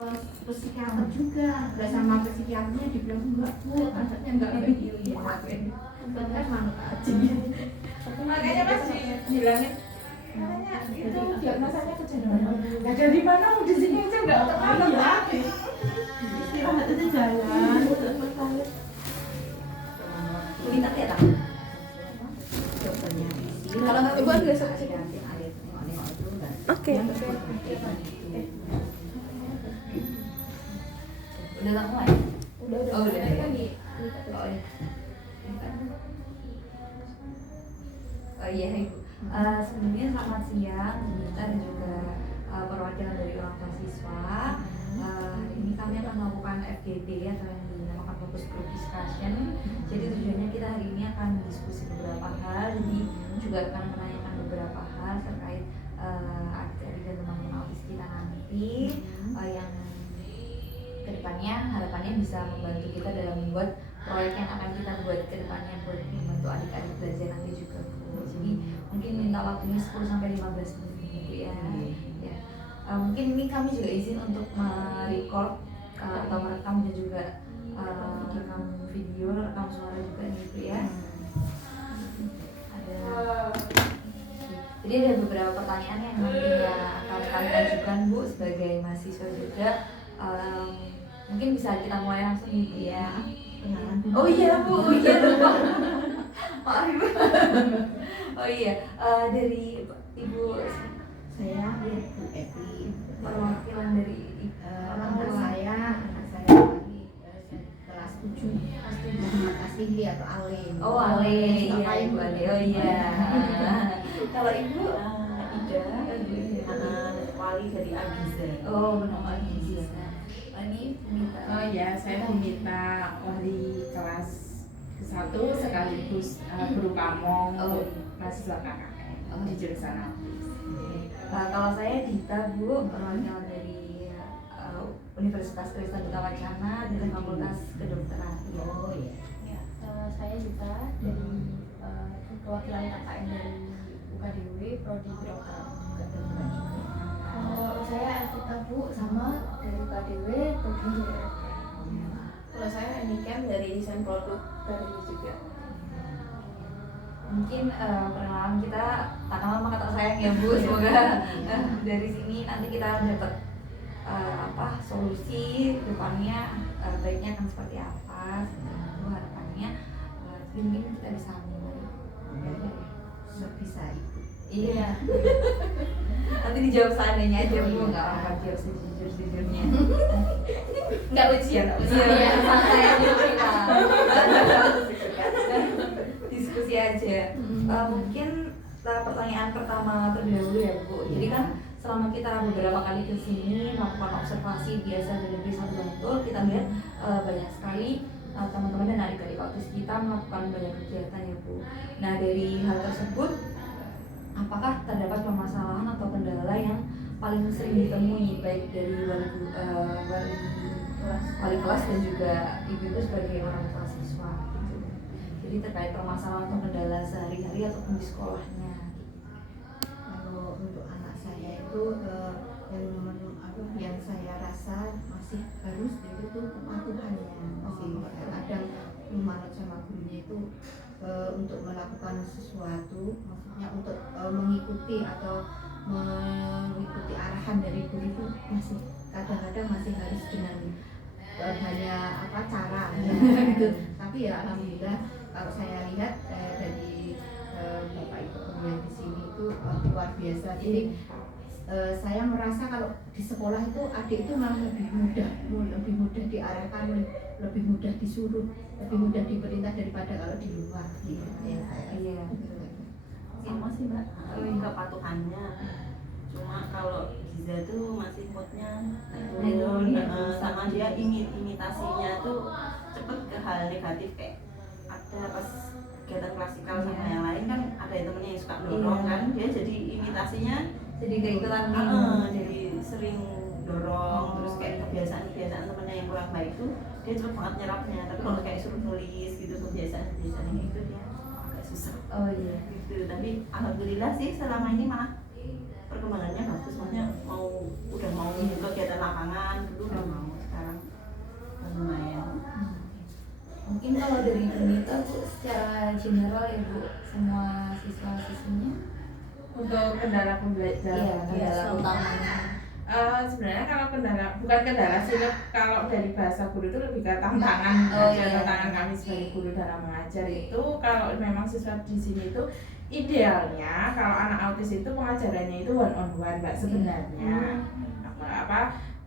psikiater juga, nggak sama psikiaternya dibilang enggak bu, anaknya enggak begini, kan manut aja. Makanya pas dibilangin, makanya itu diagnosanya kejenuhan. Nah dari mana di sini aja nggak terlalu lagi. Istirahat itu jalan. Minta ya tak? Dokternya visi. Kalau nggak ibu agak sakit. Oke. Udah lama ya? Udah. Oh, udah ya. Kan di Oh iya. Oh iya Ibu. Sebelumnya selamat siang kita dan juga perwakilan dari orang tua siswa. Ini kami akan melakukan FGD atau yang dinamakan Focus Group Discussion. Jadi tujuannya kita hari ini akan diskusi beberapa hal, jadi juga akan menanyakan beberapa hal terkait adik-adik dan teman-teman autis kita nanti yang kedepannya harapannya bisa membantu kita dalam membuat proyek yang akan kita buat kedepannya buat membantu adik-adik belajar nanti juga Bu. Jadi mungkin minta waktunya 10-15 menit Bu ya. Mungkin ini kami juga izin untuk merecord atau merekam dan juga rekam video, rekam suara juga nih Bu ya. Jadi ada beberapa pertanyaan yang nantinya akan kami ajukan Bu sebagai mahasiswa juga. Mungkin bisa kita mulai langsung nih Bu ya. Oh iya Bu, oh iya lupa. Maaf Ibu. Oh iya, dari Ibu Saya Bu Evi, perwakilan dari anak saya lagi kelas 7 Muhammad Asihli atau Alim. Oh Ale, iya Ibu Ale, oh iya. Kalau Ibu Ida, wali dari Agiza. oh benar Agiza. Ini minta. Oh ya, saya meminta wali kelas ke-1 sekaligus guru pamong mahasiswa KKN di jurusan autis. Kalau saya Dita Bu, perwakilan dari Universitas Kristen Duta Wacana dari Fakultas Kedokteran. Oh iya. Ya, saya juga dari perwakilan KKN dari UKDW Prodi Kedokteran. Saya Alvita Bu, sama dari UKDW Prodi Kedokteran. Kalau saya Anikem dari desain produk dari juga. Mungkin perkenalan kita tak lama kata sayang ya Bu, semoga dari sini nanti kita dapat solusi depannya baiknya akan seperti apa itu harapannya. Mungkin kita bisa mulai. Bisa Ibu. Iya. Nanti dijawab seandainya aja Bu, nggak apa-apa, jawab sejujur-jujurnya. Nggak ujian, Iya, santai aja kita. Diskusi aja. Mungkin pertanyaan pertama terlebih dahulu ya Bu. Jadi kan selama kita beberapa kali ke sini melakukan observasi biasa dari Desa Bantul, kita lihat banyak sekali teman-teman dan adik-adik autis kita melakukan banyak kegiatan ya Bu. Nah dari hal tersebut, apakah terdapat permasalahan atau kendala yang paling sering ditemui baik dari wali kelas dan juga ibu-ibu sebagai orang tua siswa gitu. Jadi terkait permasalahan atau kendala sehari-hari ataupun di sekolahnya. Kalau untuk anak saya itu yang saya rasa masih harus itu tuh kepatuhannya, masih kadang manut sama gurunya itu untuk melakukan sesuatu, maksudnya untuk mengikuti atau mengikuti arahan dari guru itu masih kadang-kadang masih harus dengan banyak cara gitu. Tapi ya alhamdulillah kalau saya lihat dari bapak ibu guru yang di sini itu luar biasa. Jadi saya merasa kalau di sekolah itu adik itu malah lebih mudah diarahkan, lebih mudah disuruh, lebih mudah diperintah daripada kalau di luar gitu ya saya. Iya. Sama sih Mbak, kepatuhannya. Cuma kalau Giza tuh masih moodnya turun, sama dia imitasinya tuh cepet ke hal negatif, kayak ada pas kegiatan klasikal sama yang lain kan ada temennya yang suka dorong kan, dia jadi imitasinya Jadi keikutan jadi sering dorong, terus kayak kebiasaan temennya yang kurang baik tuh dia cepet banget nyerapnya. Tapi kalau kayak suruh nulis gitu, kebiasaan itu dia agak susah. Oh iya. Gitu. Tapi alhamdulillah sih selama ini malah perkembangannya bagus, maksudnya udah mau kegiatan lapangan dulu udah mau, sekarang lumayan. Mungkin kalau dari Bunita Bu, secara general ya Bu, semua siswa-siswinya Untuk kendala pembelajaran, kendala utamanya. Sebenarnya kalau bukan kendala sih, kalau dari bahasa guru itu lebih ke tantangan tantangan kami sebagai guru dalam mengajar itu, kalau memang siswa di sini itu idealnya kalau anak autis itu pengajarannya itu one on one Mbak sebenarnya.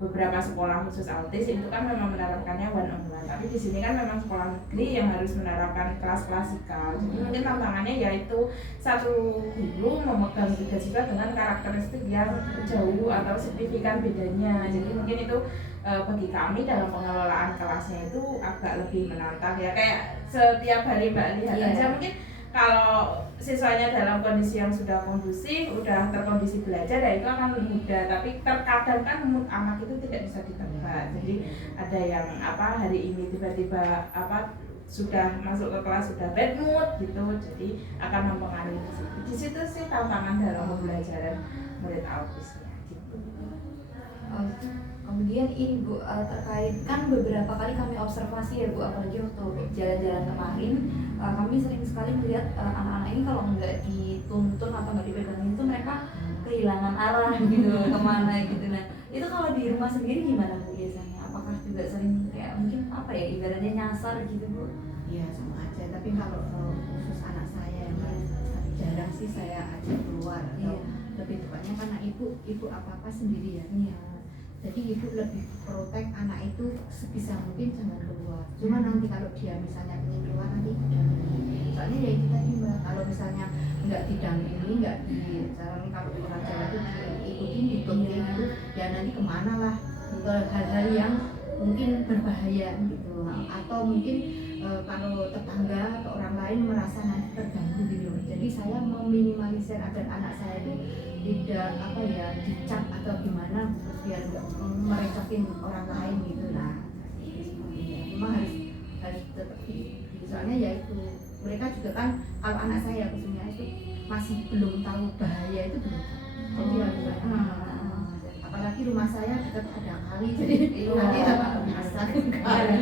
Beberapa sekolah khusus autis itu kan memang menerapkannya one on one, tapi di sini kan memang sekolah negeri yang harus menerapkan kelas klasikal. Jadi mungkin tantangannya yaitu satu guru memegang 3 siswa dengan karakteristik yang jauh atau signifikan bedanya. Jadi mungkin itu bagi kami dalam pengelolaan kelasnya itu agak lebih menantang ya, kayak setiap hari Mbak lihat aja mungkin kalau siswanya dalam kondisi yang sudah kondusif, udah terkondisi belajar ya itu akan mudah, tapi terkadang kan mood anak itu tidak bisa ditebak. Jadi ada yang hari ini tiba-tiba sudah masuk ke kelas sudah bad mood gitu, jadi akan mempengaruhi di situ sih tantangan dalam pembelajaran murid autisnya gitu. Kemudian ini Bu, terkait kan beberapa kali kami observasi ya Bu, apalagi waktu jalan-jalan kemarin, kami sering sekali melihat anak-anak ini kalau nggak dituntun atau nggak dipegangin itu mereka kehilangan arah gitu kemana gitu. Nah itu kalau di rumah sendiri gimana Bu biasanya? Apakah juga sering kayak mungkin ibaratnya nyasar gitu Bu? Iya sama aja, tapi kalau khusus anak saya yang jarang sih saya ajak keluar atau lebih tepatnya karena ibu apa sendiri ya. Jadi ibu lebih protek anak itu sebisa mungkin jangan keluar. Cuma nanti kalau dia misalnya ingin keluar nanti didampingi. Soalnya ya itu tadi Mbak, kalau misalnya nggak didampingi, nggak disarankan, kalau orang Jawa itu diikutin, dituntun itu ya nanti kemana lah ke hal-hal yang mungkin berbahaya gitu. Atau mungkin kalau tetangga atau orang lain merasa nanti terganggu gitu. Jadi saya meminimalisir agar anak saya itu tidak dicap atau gimana biar nggak merecokin orang lain gitu. Nah memang harus tetap soalnya ya itu mereka juga kan, kalau anak saya khususnya itu masih belum tahu bahaya itu belum, jadi harus apalagi rumah saya dekat ada kali, jadi nanti masak kali.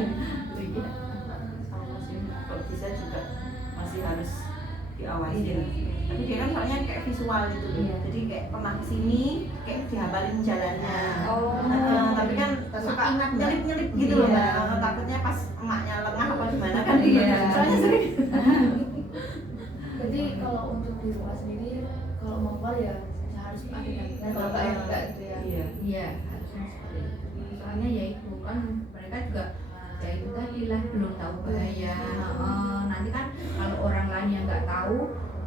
Sama sih, kalau bisa juga masih harus diawasin. Tapi dia kan soalnya kayak visual gitu loh, jadi kayak pernah kesini kayak dihafalin jalannya. Tapi kan suka nyelip-nyelip gitu loh, takutnya pas emaknya lengah apa gimana kan. Soalnya sering. Jadi kalau untuk di rumah sendiri kalau mau keluar ya harus ada dampingan, kalau nggak ya enggak gitu ya. Iya harusnya seperti itu. Soalnya ya itu kan mereka juga ya itu tadi lah belum tahu bahaya. Nanti kan kalau orang lain yang nggak tahu,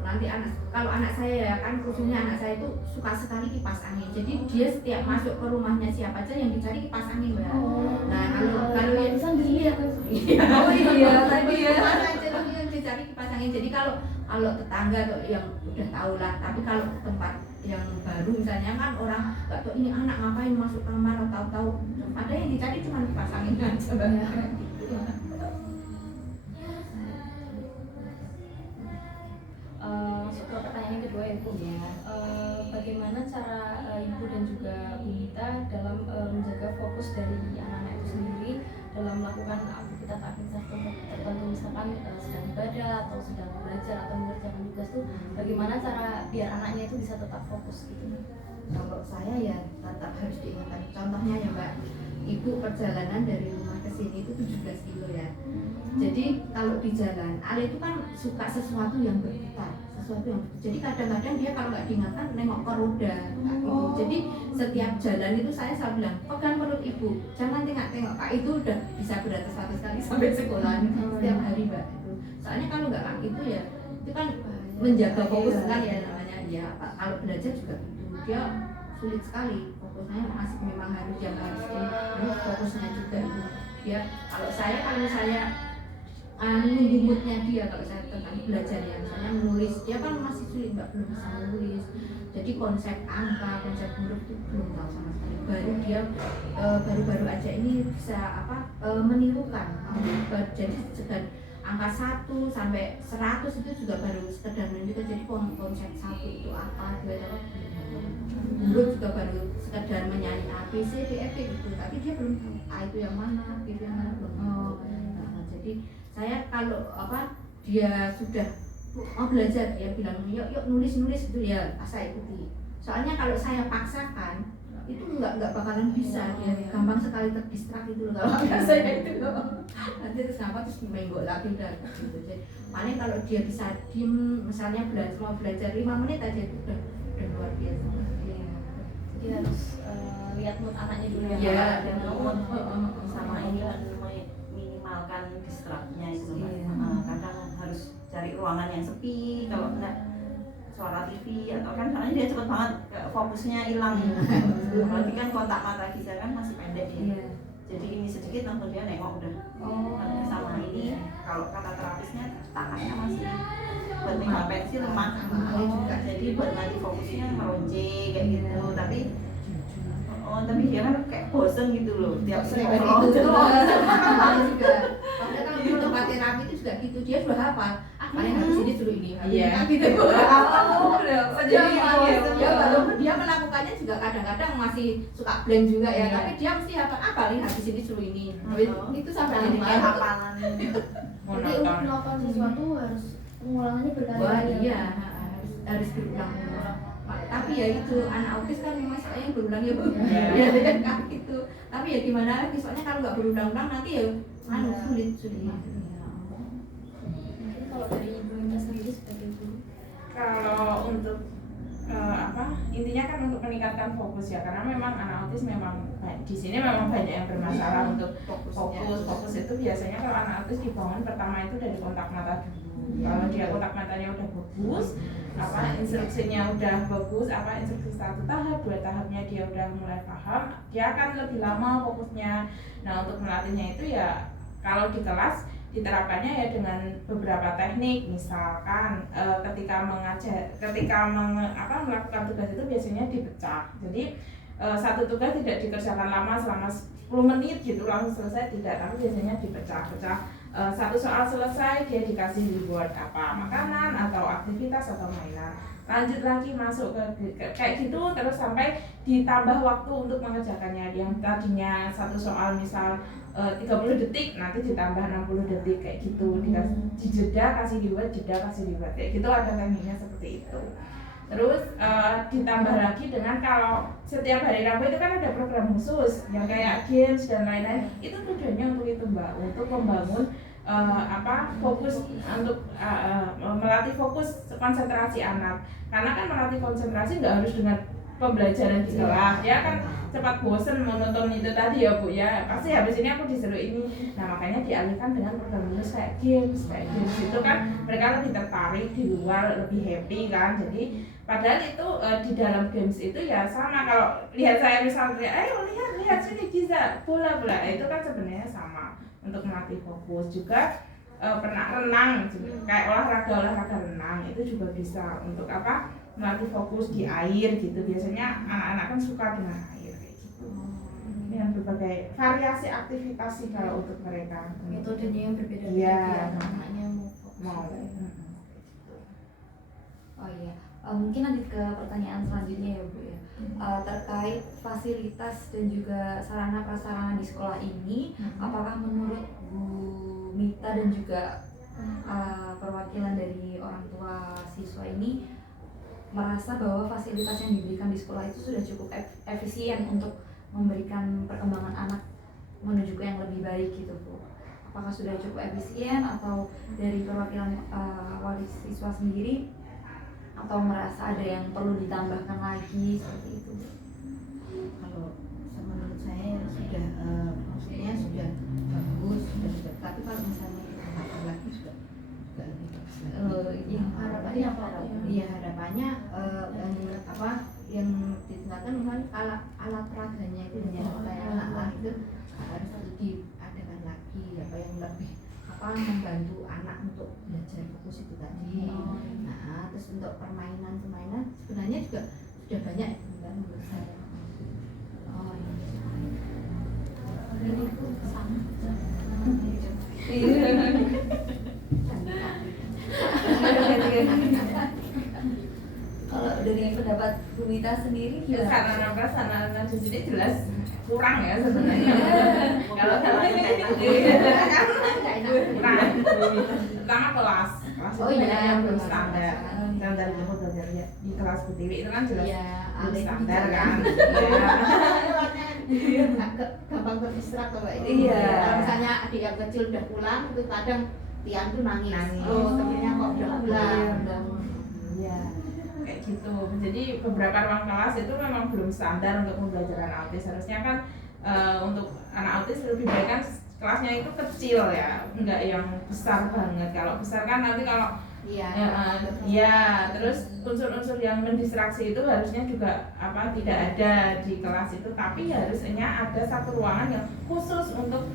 nanti kalau anak saya ya kan khususnya anak saya itu suka sekali kipas angin. Jadi dia setiap masuk ke rumahnya siapa aja yang dicari kipas angin Mbak. Nah kalau yang bisa di sini ya kan. Tadi ya aja yang dicari kipas angin. Jadi kalau tetangga atau yang udah tahu lah, tapi kalau tempat yang baru misalnya kan orang nggak tahu ini anak ngapain masuk kamar, atau tahu ada yang dicari cuma kipas angin aja. Masuk ke pertanyaan yang kedua ya Bu. Bagaimana cara Ibu dan juga Bu Nita dalam menjaga fokus dari anak-anak itu sendiri dalam melakukan aktivitas tertentu, misalkan sedang ibadah atau sedang belajar atau mengerjakan tugas tuh, bagaimana cara biar anaknya itu bisa tetap fokus gitu? Kalau saya ya tetap harus diingatkan. Contohnya ya Mbak, Ibu perjalanan dari rumah ke sini itu 17 kilo ya. Jadi kalau di jalan, Ale itu kan suka sesuatu yang berputar, jadi kadang-kadang dia kalau nggak diingatkan nengok ke roda. Jadi setiap jalan itu saya selalu bilang pegang perut ibu, jangan tengok-tengok. Kak itu udah bisa beratus-ratus kali sampai sekolah setiap hari Mbak itu. Soalnya kalau nggak itu ya itu kan menjaga fokus sekali ya namanya. Ya kalau belajar juga gitu, dia sulit sekali fokusnya, masih memang harus fokusnya juga itu. Ya kalau saya nunggu moodnya dia, kalau saya tentang belajar ya misalnya menulis, dia kan masih sulit Mbak, belum bisa menulis. Jadi konsep angka, konsep huruf itu belum tahu sama sekali. Baru aja ini bisa menirukan. Jadi angka 1 sampai 100 itu juga baru sekedar menunjukkan, jadi konsep 1 itu apa, 2 itu apa, huruf juga baru sekedar menyanyi A B C D F G gitu, tapi dia belum tahu A itu yang mana, B itu yang mana, belum tahu. Nah, jadi saya kalau dia sudah mau belajar, ya bilang yuk nulis gitu ya, saya ikuti. Soalnya kalau saya paksakan itu nggak bakalan bisa, dia gampang sekali terdistrak itu loh kalau saya itu loh. Nanti terus menggok lagi udah gitu. Jadi paling kalau dia bisa diem, misalnya mau belajar 5 menit aja itu udah luar biasa. Jadi harus lihat mood anaknya dulu ya. Iya, dan mood sama ini kan minimalkan distraknya itu loh, Mbak. Iya. Kadang harus cari ruangan yang sepi, kalau enggak suara TV atau kan soalnya dia cepet banget fokusnya hilang. Berarti kan kontak mata Giza kan masih pendek ya. Iya. Jadi ini sedikit langsung dia nengok udah. Sama ini kalau kata terapisnya tangannya masih buat megang pensil lemah. Jadi buat nanti fokusnya meronce kayak gitu. Tapi dia kan kayak bosen gitu loh. Tiap Sering sering itu terus. juga. Padahal kalau dulu tempat terapi itu juga gitu, dia sudah hafal. Paling habis ini suruh ini. Iya. Gitu. Jadi Dia melakukannya juga kadang-kadang masih suka blank juga ya, Iya. tapi dia mesti hafal. Paling habis ini suruh ini. Itu sampai jadi kayak lama. hafalan. Jadi Monoton. untuk melakukan sesuatu harus pengulangannya Wah berkali-kali. iya, harus berulang-ulang. Tapi ya itu anak autis kan memang soalnya berulang ya Bu. Iya. Ya kan gitu. Tapi ya gimana lagi, soalnya kalau nggak berulang-ulang nanti ya sulit. Mungkin kalau dari Ibu Indah sendiri sebagai guru, Kalau untuk intinya kan untuk meningkatkan fokus ya, karena memang anak autis memang di sini memang banyak yang bermasalah untuk fokus itu biasanya kalau anak autis dibangun pertama itu dari kontak mata dulu. Kalau dia kontak matanya udah bagus, instruksinya udah bagus, instruksi 1 tahap, 2 tahapnya dia udah mulai paham, dia akan lebih lama fokusnya. Nah, untuk melatihnya itu ya kalau di kelas diterapkannya ya dengan beberapa teknik, misalkan ketika melakukan tugas itu biasanya dipecah. Jadi satu tugas tidak dikerjakan lama selama 10 menit gitu langsung selesai, tidak, tapi biasanya dipecah-pecah. Satu soal selesai dia dikasih reward makanan atau aktivitas atau mainan, lanjut lagi masuk ke kayak gitu terus sampai ditambah waktu untuk mengerjakannya. Yang tadinya satu soal misal 30 detik nanti ditambah 60 detik kayak gitu, dikasih jeda, kasih reward, kayak gitu, ada tekniknya seperti itu. Terus ditambah lagi dengan kalau setiap hari Rabu itu kan ada program khusus yang kayak games dan lain-lain, itu tujuannya untuk itu Mbak, untuk membangun fokus, untuk melatih fokus konsentrasi anak. Karena kan melatih konsentrasi nggak harus dengan pembelajaran di kelas, ya kan cepat bosen monoton itu tadi ya Bu ya, pasti habis ini aku disuruh ini. Nah makanya dialihkan dengan program khusus kayak games itu kan mereka lebih tertarik di luar, lebih happy kan. Jadi padahal itu di dalam games itu ya sama, kalau lihat saya misalnya ayo lihat sini Giza bola itu kan sebenarnya sama untuk melatih fokus. Juga pernah renang kayak olahraga renang itu juga bisa untuk melatih fokus di air gitu. Biasanya anak-anak kan suka dengan air kayak gitu. Dengan berbagai variasi aktivitas sih kalau untuk mereka. metodenya yang berbeda-beda Iya. biar anaknya mau fokus. Mau. Oh iya, mungkin lanjut ke pertanyaan selanjutnya ya Bu ya. Terkait fasilitas dan juga sarana prasarana di sekolah ini, apakah menurut Bu Mita dan juga perwakilan dari orang tua siswa ini merasa bahwa fasilitas yang diberikan di sekolah itu sudah cukup efisien untuk memberikan perkembangan anak menuju ke yang lebih baik gitu Bu? Apakah sudah cukup efisien atau dari perwakilan wali siswa sendiri atau merasa ada yang perlu ditambahkan lagi seperti itu? Kalau menurut saya sudah maksudnya sudah bagus, tapi kalau misalnya kita tambah lagi juga lebih bagus. Harapannya apa? Iya, harapannya yang ditingkatkan mungkin alat peraganya itu kayak itu harus diadakan lagi, yang lebih membantu anak untuk belajar fokus itu tadi. Nah, terus untuk permainan sebenarnya juga sudah banyak kan menurut saya. Ini pun sama. Mita sendiri gimana? sarana prasarana di sini jelas kurang ya sebenarnya. Kalau kurang, pertama kelas Oh itu iya, banyak yang belum kelas. standar. Standar itu belajar ya di kelas BTW itu kan jelas Iya, belum alih standar bicara. kan. Gampang terdistract kalau itu. Iya. Kalau misalnya adik yang kecil udah pulang, itu kadang Tian tuh nangis. Nangis. Oh, temennya kok udah pulang. Iya, kayak gitu. Jadi beberapa ruang kelas itu memang belum standar untuk pembelajaran autis. Harusnya kan untuk anak autis lebih baik kan kelasnya itu kecil ya, enggak yang besar banget. Kalau besar kan nanti kalau Iya. ya terus unsur-unsur yang mendistraksi itu harusnya juga tidak ada di kelas itu, tapi harusnya ada satu ruangan yang khusus untuk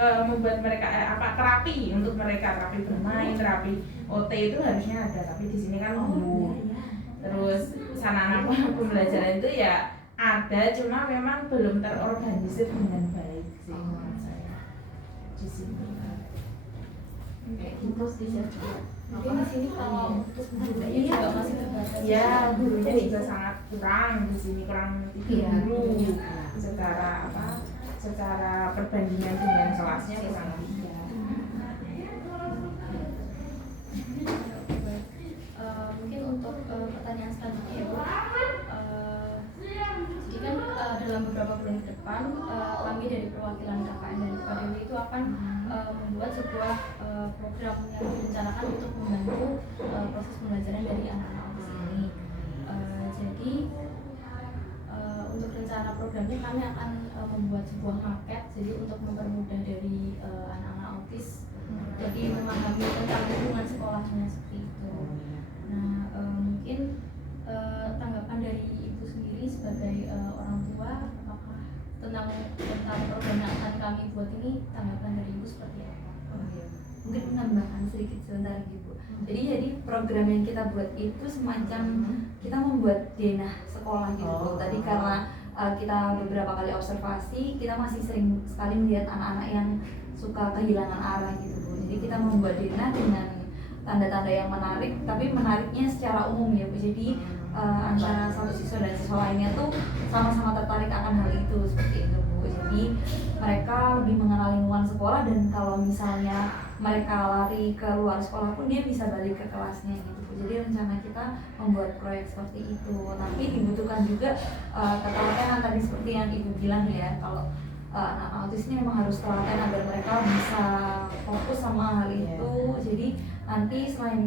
membuat mereka terapi untuk mereka, terapi bermain, terapi OT itu harusnya ada, tapi di sini kan belum. Terus sarana pembelajaran itu ya ada, cuma memang belum terorganisir dengan baik sih menurut saya di sini. Kayak gitu sih ya. Mungkin di sini kalau untuk gurunya juga masih terbatas. Ya, gurunya juga sangat kurang di sini, kurang 3 Iya. guru secara perbandingan dengan kelasnya kurang 3. Mungkin untuk pertanyaan selanjutnya ya Bu. Jadi kan dalam beberapa bulan ke depan kami dari perwakilan KKN dan UKDW itu akan membuat sebuah program yang direncanakan untuk membantu proses pembelajaran dari anak-anak autis ini. Jadi untuk rencana programnya kami akan membuat sebuah maket, jadi untuk mempermudah dari anak-anak autis jadi memahami tentang lingkungan sekolahnya seperti itu. Nah mungkin tanggapan dari Ibu sendiri sebagai orang tua, apakah tentang program yang akan kami buat ini, tanggapan dari Ibu seperti apa? Oh iya. Mungkin menambahkan sedikit sebentar Ibu. Jadi program yang kita buat itu semacam kita membuat denah sekolah gitu Bu. Tadi karena kita beberapa kali observasi, kita masih sering sekali melihat anak-anak yang suka kehilangan arah gitu Bu. Jadi kita membuat denah dengan tanda-tanda yang menarik, tapi menariknya secara umum ya Bu. Jadi antara satu siswa dan siswa lainnya tuh sama-sama tertarik akan hal itu seperti itu Bu. Jadi mereka lebih mengenal lingkungan sekolah, dan kalau misalnya mereka lari ke luar sekolah pun dia bisa balik ke kelasnya gitu Bu. Jadi rencana kita membuat proyek seperti itu, tapi dibutuhkan juga ketelatenan tadi seperti yang Ibu bilang ya, kalau anak autis ini memang harus telaten agar mereka bisa fokus sama hal itu. Jadi nanti selain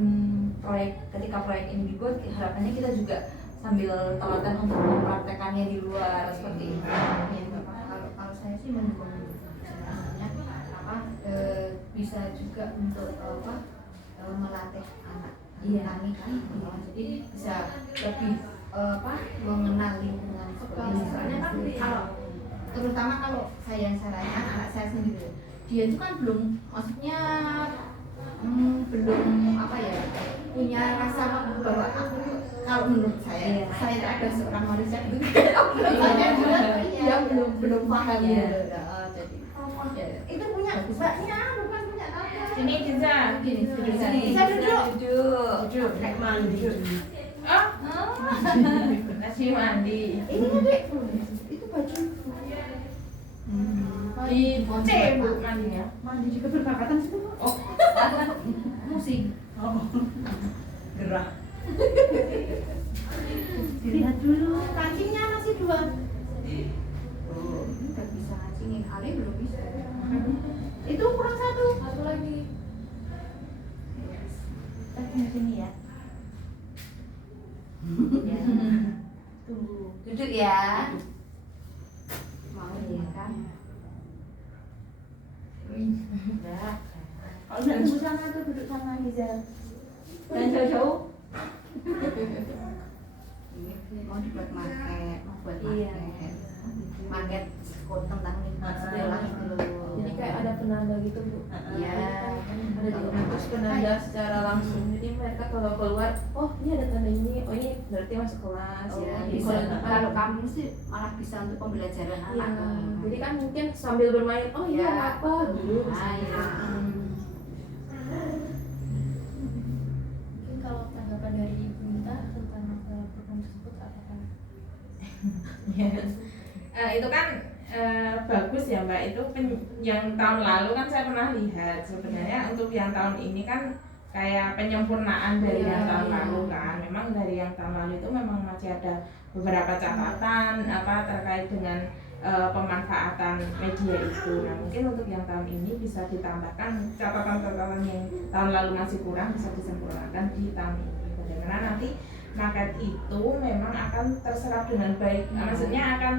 ketika proyek ini dibuat, harapannya kita juga sambil telaten untuk mempraktekannya di luar seperti itu. Kalau saya sih mendukung sebenarnya bisa juga untuk melatih anak. Iya. Kami kan jadi bisa lebih mengenal lingkungan sekolah. Soalnya kan kalau terutama kalau saya sarankan anak saya sendiri, dia itu kan belum, maksudnya belum punya rasa bahwa aku, kalau menurut saya ada seorang manusia itu saya juga yang belum paham Iya. Jadi itu punya mbaknya, bukan punya aku. Sini Giza. Gini, duduk Bisa sini. Bisa duduk. Duduk. Kayak mandi. Oh. Nasi mandi. Ini Dek, itu baju. Di C Bu mandinya. Mandi di keberkatan situ. Oh. Musik. Gerak. Dilihat dulu, kancingnya masih 2. Oh, ini udah bisa kancingin, Ale belum bisa. Itu kurang 1 lagi. Di sini ya. Tunggu. Duduk ya. Mau ya kan? Kalau udah tunggu sana tuh duduk sama Giza. Jangan jauh-jauh. Ini mau dibuat market, mau buat Iya. market tentang lingkungan sekolah itu loh. Jadi kayak ada penanda gitu Bu. Iya. Ada di kampus penanda secara langsung. Jadi mereka kalau keluar, oh ini ada tanda ini, oh ini berarti masuk kelas. Ya, Jadi bisa. kalau Kalau kamu sih malah bisa untuk pembelajaran Iya, anak. jadi kan mungkin sambil bermain, oh iya Ya. apa dulu. Ah, iya. Mungkin kalau tanggapan dari Ibu Mita tentang program tersebut apakah Itu kan bagus ya Mbak, itu yang tahun lalu kan saya pernah lihat sebenarnya. Untuk yang tahun ini kan kayak penyempurnaan dari yang tahun lalu kan. Memang dari yang tahun lalu itu memang masih ada beberapa catatan terkait dengan pemanfaatan media itu. Nah mungkin untuk yang tahun ini bisa ditambahkan catatan-catatan yang tahun lalu masih kurang, bisa disempurnakan di tahun ini. Bagaimana nanti market itu memang akan terserap dengan baik, maksudnya akan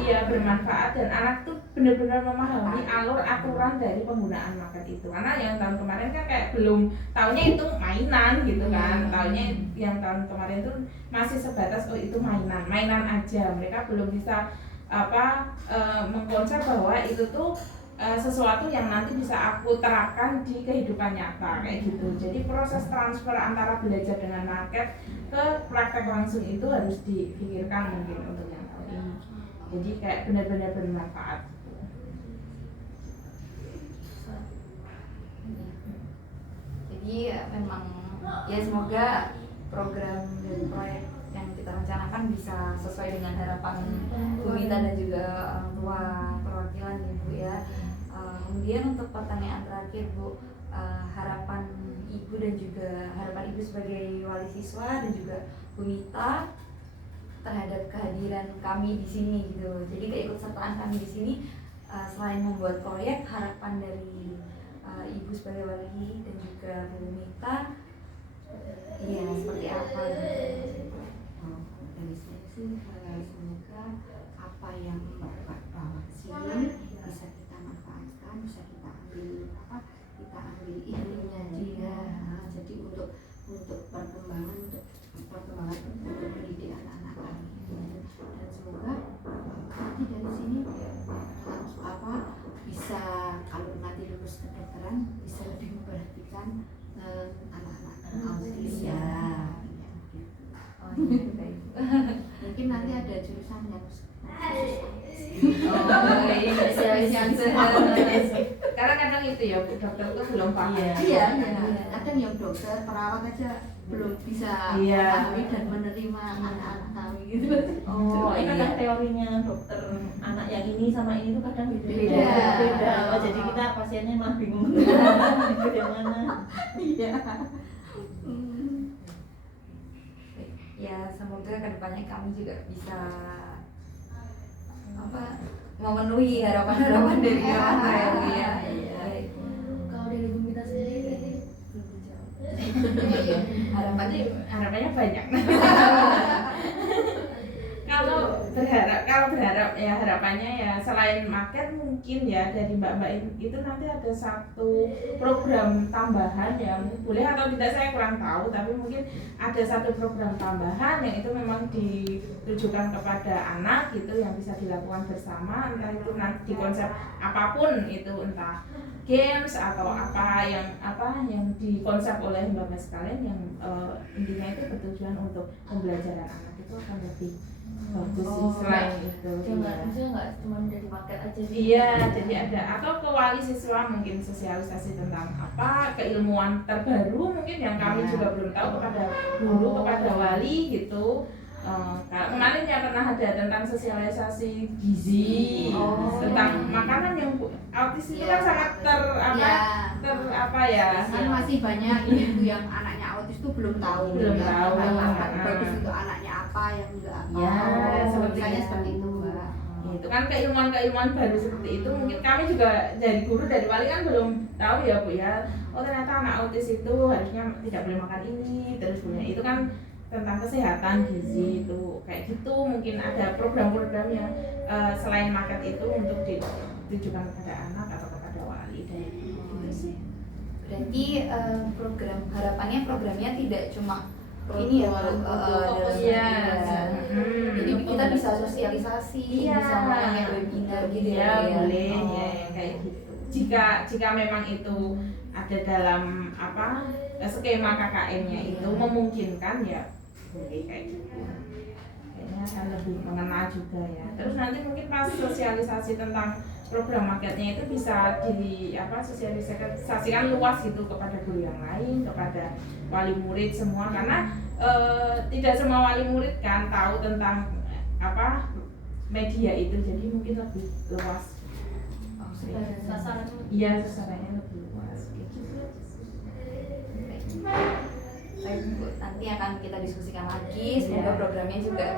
bermanfaat dan anak tuh benar-benar memahami alur aturan dari penggunaan market itu. Karena yang tahun kemarin kan kayak belum taunya itu mainan gitu kan, taunya yang tahun kemarin tuh masih sebatas itu mainan aja. Mereka belum bisa mengkonsep bahwa itu tuh sesuatu yang nanti bisa aku terapkan di kehidupan nyata kayak gitu. Jadi proses transfer antara belajar dengan market ke praktek langsung itu harus dipikirkan mungkin untuk yang tahun ini. Jadi kayak benar-benar bermanfaat. Jadi memang ya semoga program dan proyek yang kita rencanakan bisa sesuai dengan harapan Bu Mita dan juga orang tua perwakilan ya Bu ya. Kemudian untuk pertanyaan terakhir Bu, harapan Ibu dan juga harapan Ibu sebagai wali siswa dan juga Bu Mita terhadap kehadiran kami di sini gitu. Jadi keikutsertaan kami di sini selain membuat proyek, harapan dari Ibu sebagai wali dan juga Bu Mita ya seperti apa gitu. Dari saya sih semoga apa yang Bapak bawa ke sini bisa kita manfaatkan, bisa kita ambil ilmunya juga. Jadi untuk perkembangan untuk pendidikan anak kami. Dan semoga nanti dari sini bisa kalau nanti lulus kedokteran bisa lebih memperhatikan anak-anak autis ya. Mungkin nanti ada jurusan yang khusus Karena kadang itu ya Bu, dokter itu belum paham. Iya. Kadang yang dokter, perawat aja belum bisa memahami dan menerima anak-anak kami gitu. Ini kadang teorinya dokter anak yang ini sama ini tuh kadang beda. Jadi kita pasiennya mah bingung ikut yang mana. Iya. Ya semoga kedepannya kami juga bisa memenuhi harapan-harapan dari orang tua ya Bu ya. Baik. Kalau dari Bu Mita sendiri belum dijawab. Harapannya banyak. Kalau berharap ya harapannya ya selain market mungkin ya dari Mbak itu nanti ada satu program tambahan yang boleh atau tidak saya kurang tahu, tapi mungkin ada satu program tambahan yang itu memang ditujukan kepada anak gitu yang bisa dilakukan bersama, entah itu nanti di konsep apapun itu, entah games atau apa yang dikonsep oleh Mbak sekalian yang intinya itu bertujuan untuk pembelajaran anak itu akan lebih bagus sih selain itu. Maksudnya nggak cuma dari market aja sih. Iya, jadi ada atau ke wali siswa mungkin sosialisasi tentang keilmuan terbaru mungkin yang kami juga belum tahu kepada guru, kepada wali gitu. Kemarin ya pernah ada tentang sosialisasi gizi, tentang makanan yang autis itu kan sangat kan masih banyak ibu yang anaknya autis tuh belum tahu bagus untuk anaknya apa yang enggak seperti itu Mbak. Itu kan keilmuan baru seperti itu mungkin kami juga dari guru dari wali kan belum tahu ya Bu ya. Ternyata anak autis itu harusnya tidak boleh makan ini terus punya itu kan tentang kesehatan gizi itu kayak gitu. Mungkin ada program-program yang selain market itu untuk ditujukan kepada anak atau kepada wali dan gitu sih. Berarti programnya tidak cuma ini ya jadi kita bisa sosialisasi, bisa mengadakan webinar gitu ya boleh ya kayak gitu. Jika memang itu ada dalam skema KKN-nya itu memungkinkan ya boleh kayak gitu. Kayaknya akan lebih mengenal juga ya. Terus nanti mungkin pas sosialisasi tentang program marketnya itu bisa sosialisasikan luas gitu kepada guru yang lain, kepada wali murid semua, karena tidak semua wali murid kan tahu tentang media itu, jadi mungkin lebih luas. Sasaran Iya, sasarannya lebih luas gitu. Baik Bu, nanti akan kita diskusikan lagi. Semoga programnya juga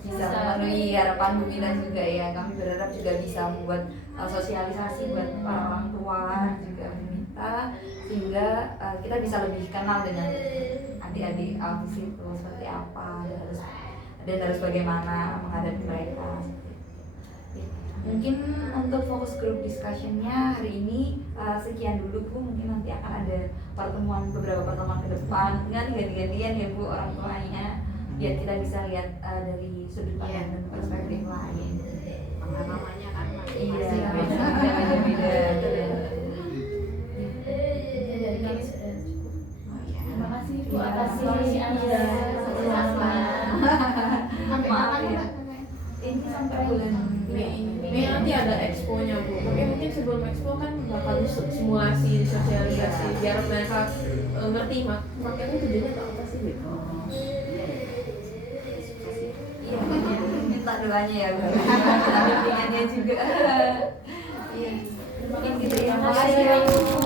bisa memenuhi harapan Bu Mita juga ya. Kami berharap juga bisa membuat sosialisasi buat para orang tua juga Bu Mita, sehingga kita bisa lebih kenal dengan adik-adik AFIS itu seperti apa dan harus bagaimana menghadapi mereka. Mungkin untuk fokus group discussionnya hari ini sekian dulu Bu. Mungkin nanti akan ada beberapa pertemuan ke depan, nanti ganti-gantian ya Bu orang tuanya, biar kita bisa lihat dari sudut pandang dan perspektif lain. Namanya kan Iya, masing-masing. beda-beda. dari kami sudah cukup. Terima kasih Bu Iya, atas terima kasih. Anda. Sama-sama. Sampai Maaf kapan ya. Mbak? Ini sampai bulan Mei nanti ada expo-nya Bu. Tapi mungkin sebelum expo kan bakal simulasi, sosialisasi biar mereka ngerti makanya tujuannya untuk apa sih Bu? Iya, minta doanya ya Bu. Minta bimbingannya juga. Iya. Mungkin gitu ya. Makasih ya Bu.